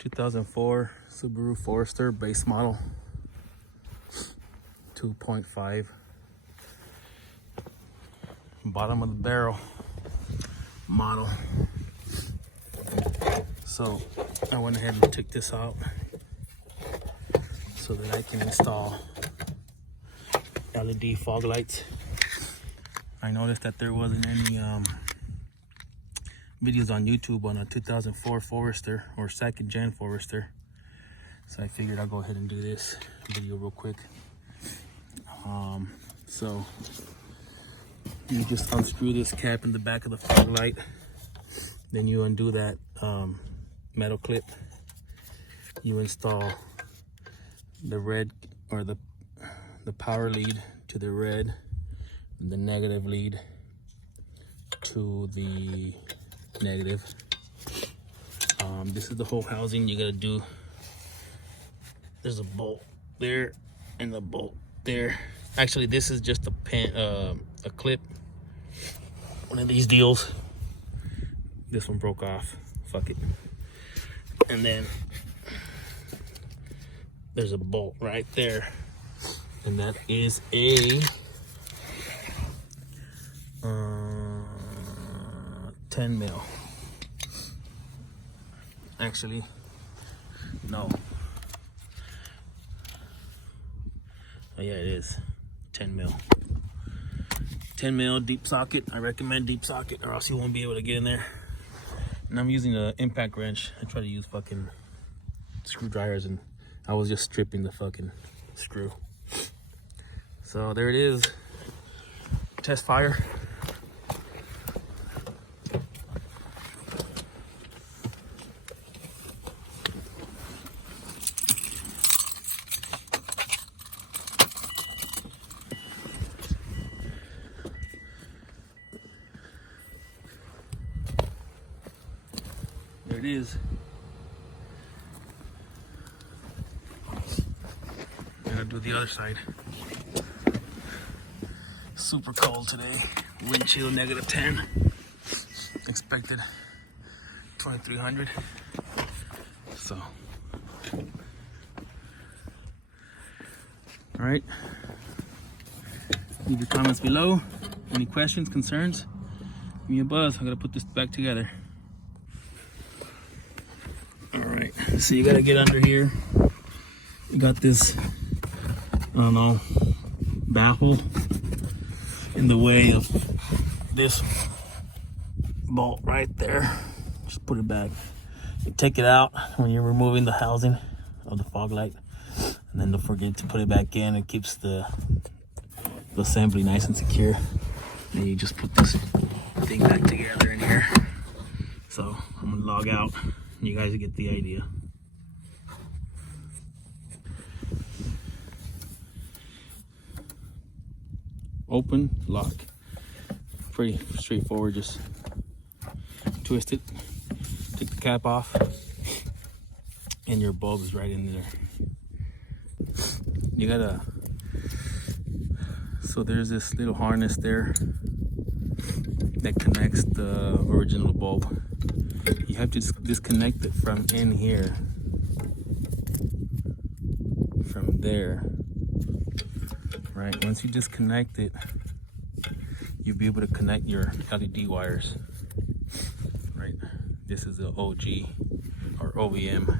2004 Subaru Forester base model, 2.5, bottom of the barrel model. So I went ahead and took this out so that I can install LED fog lights. I noticed that there wasn't any videos on YouTube on a 2004 Forester or second gen Forester, so I figured I'll go ahead and do this video real quick. So you just unscrew this cap in the back of the fog light, then you undo that metal clip, you install the red or the power lead to the red, the negative lead to the negative. This is the whole housing you gotta do. There's a bolt there and the bolt there. Actually, this is just a clip, one of these deals. This one broke off, fuck it. And then there's a bolt right there, and that is a 10 mil. Actually, no. Oh yeah, it is 10 mil. 10 mil deep socket. I recommend deep socket, or else you won't be able to get in there. And I'm using an impact wrench. I try to use fucking screwdrivers, and I was just stripping the fucking screw. So there it is. Test fire. There it is. I'm gonna do the other side. Super cold today. Wind chill -10. Expected 2300. So, all right. Leave your comments below. Any questions, concerns? Give me a buzz. I gotta put this back together. Alright, so you gotta get under here. You got this, I don't know, baffle in the way of this bolt right there. Just put it back. You take it out when you're removing the housing of the fog light, and then don't forget to put it back in. It keeps the assembly nice and secure. And you just put this thing back together in here. So I'm gonna log out. You guys get the idea. Open, lock. Pretty straightforward. Just twist it, take the cap off, and your bulb is right in there. You gotta, so there's this little harness there that connects the original bulb. You have to disconnect it from in here, from there, right? Once you disconnect it, you'll be able to connect your LED wires, right? This is the OG or OEM